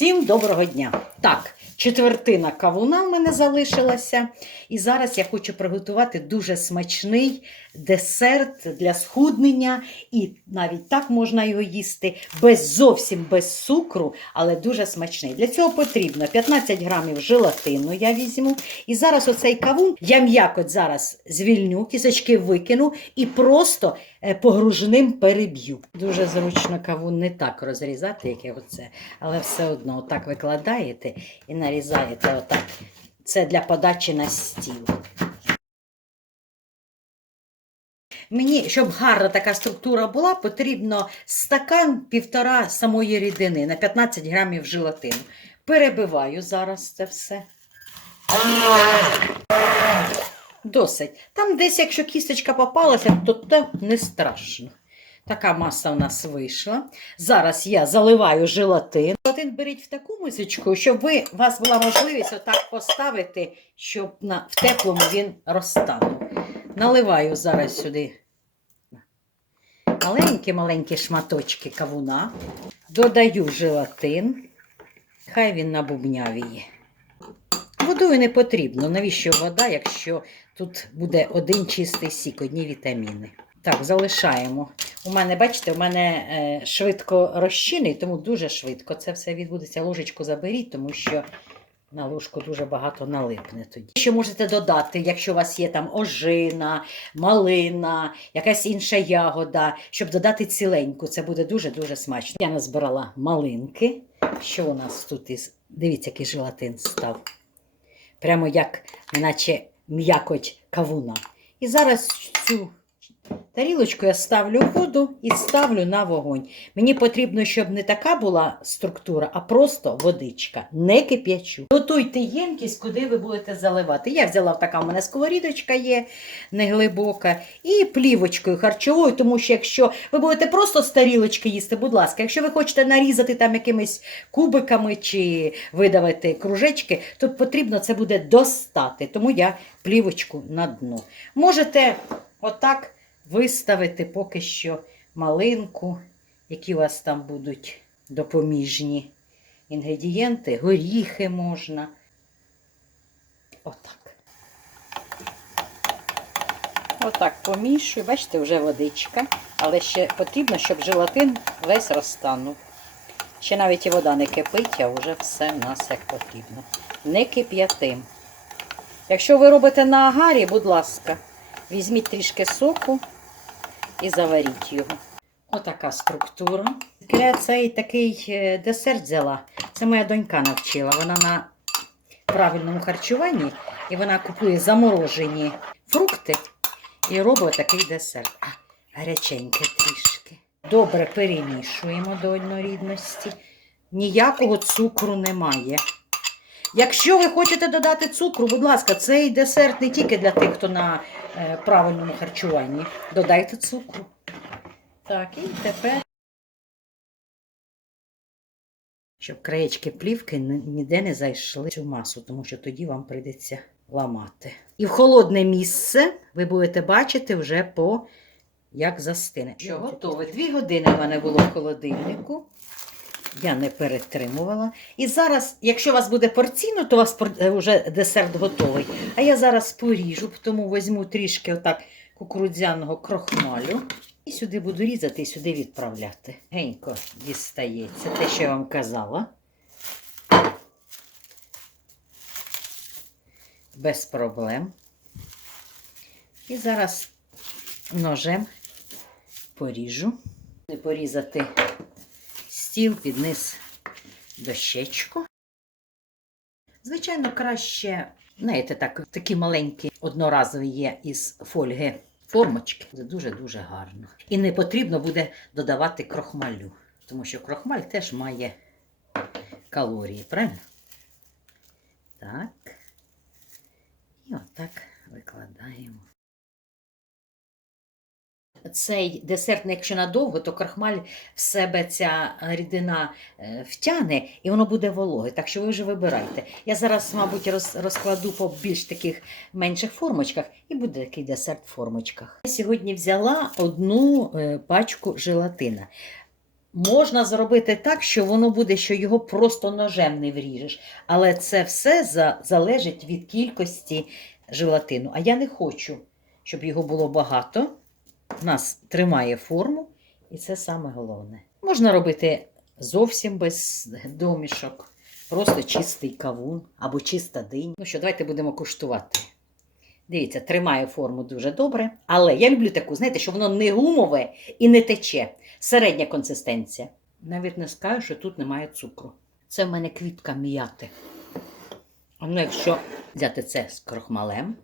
Всім доброго дня! Так, четвертина кавуна в мене залишилася. І зараз я хочу приготувати дуже смачний десерт для схуднення. І навіть так можна його їсти без зовсім без цукру, але дуже смачний. Для цього потрібно 15 грамів желатину я візьму. І зараз оцей кавун я м'якоть зараз звільню, кісочки викину і просто е, погружним переб'ю. Дуже зручно кавун не так розрізати, як я оце, але все одно отак викладаєте і нарізаєте отак. Це для подачі на стіл. Мені, щоб гарна така структура була, потрібно стакан півтора самої рідини на 15 грамів желатину. Перебиваю зараз це все. Досить. Там десь, якщо кісточка попалася, то це не страшно. Така маса в нас вийшла. Зараз я заливаю желатин. Желатин беріть в таку мисочку, щоб ви, у вас була можливість отак поставити, щоб на, в теплому він розтанув. Наливаю зараз сюди маленькі-маленькі шматочки кавуна. Додаю желатин. Хай він набубнявіє. Водою не потрібно. Навіщо вода, якщо тут буде один чистий сік, одні вітаміни. Так, залишаємо. У мене, бачите, у мене е, швидко розчинний, тому дуже швидко це все відбудеться. Ложечку заберіть, тому що на ложку дуже багато налипне тоді. Що можете додати, якщо у вас є там ожина, малина, якась інша ягода, щоб додати ціленьку, це буде дуже-дуже смачно. Я назбирала малинки. Що у нас тут із. Дивіться, який желатин став. Прямо як, наче м'якоть кавуна. І зараз цю тарілочку я ставлю в воду і ставлю на вогонь. Мені потрібно, щоб не така була структура, а просто водичка. Не кип'ячу. Готуйте ємкість, куди ви будете заливати. Я взяла така у мене сковорідочка є, неглибока, і плівочкою харчовою, тому що якщо ви будете просто з тарілочки їсти, будь ласка, якщо ви хочете нарізати там якимись кубиками чи видавити кружечки, то потрібно це буде достати. Тому я плівочку на дно. Можете отак виставити поки що малинку, які у вас там будуть допоміжні інгредієнти, горіхи можна. Отак. Отак помішую. Бачите, вже водичка, але ще потрібно, щоб желатин весь розтанув. Ще навіть і вода не кипить, а вже все в нас як потрібно. Не кип'ятим. Якщо ви робите на агарі, будь ласка, візьміть трішки соку і заваріть його. Отака структура. Я цей такий е, десерт взяла. Це моя донька навчила. Вона на правильному харчуванні і вона купує заморожені фрукти і робить такий десерт. А, гаряченьке трішки. Добре перемішуємо до однорідності. Ніякого цукру немає. Якщо ви хочете додати цукру, будь ласка, цей десерт не тільки для тих, хто на е, правильному харчуванні. Додайте цукру. Так, і тепер, щоб краєчки плівки ніде не зайшли цю масу, тому що тоді вам прийдеться ламати. І в холодне місце ви будете бачити вже по як застине. Що готове? Дві години в мене було в холодильнику. Я не перетримувала. І зараз, якщо у вас буде порційно, то у вас е, вже десерт готовий. А я зараз поріжу, тому візьму трішки отак кукурудзяного крохмалю. І сюди буду різати і сюди відправляти. Генько дістається те, що я вам казала. Без проблем. І зараз ножем поріжу. Порізати стіл під низ дощечку. Звичайно, краще, знаєте, так, такі маленькі одноразові є із фольги формочки. Це дуже-дуже гарно. І не потрібно буде додавати крохмалю, тому що крохмаль теж має калорії, правильно? Так. І отак викладаємо. Цей десерт, ну, якщо надовго, то крахмаль в себе ця рідина е, втягне і воно буде вологе. Так що ви вже вибирайте. Я зараз, мабуть, роз, розкладу по більш таких менших формочках і буде такий десерт в формочках. Я сьогодні взяла одну е, пачку желатина. Можна зробити так, що воно буде, що його просто ножем не вріжеш. Але це все за, залежить від кількості желатину. А я не хочу, щоб його було багато. У нас тримає форму, і це саме головне. Можна робити зовсім без домішок, просто чистий кавун або чиста динь. Ну що, давайте будемо куштувати. Дивіться, тримає форму дуже добре. Але я люблю таку, знаєте, що воно не гумове і не тече. Середня консистенція. Навіть не скажу, що тут немає цукру. Це в мене квітка м'яти. Ну, якщо взяти це з крохмалем.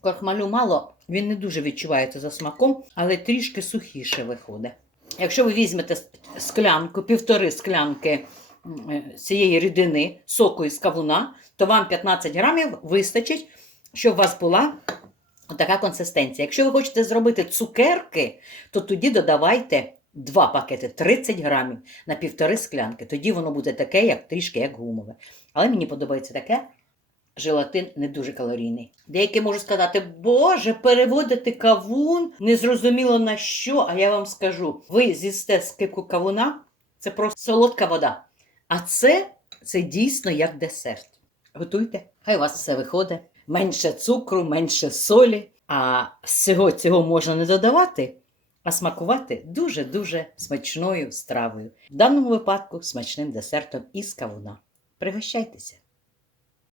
Крохмалю мало, він не дуже відчувається за смаком, але трішки сухіше виходить. Якщо ви візьмете склянку, півтори склянки е, цієї рідини, соку із кавуна, то вам 15 грамів вистачить, щоб у вас була така консистенція. Якщо ви хочете зробити цукерки, то тоді додавайте 2 пакети 30 грамів на півтори склянки. Тоді воно буде таке, як трішки як гумове. Але мені подобається таке. Желатин не дуже калорійний. Деякі можуть сказати, Боже, переводити кавун незрозуміло на що. А я вам скажу: ви з'їсте скипку кавуна, це просто солодка вода. А це, це дійсно як десерт. Готуйте, хай у вас все виходить. Менше цукру, менше солі. А всього цього можна не додавати, а смакувати дуже-дуже смачною стравою. В даному випадку смачним десертом із кавуна. Пригощайтеся!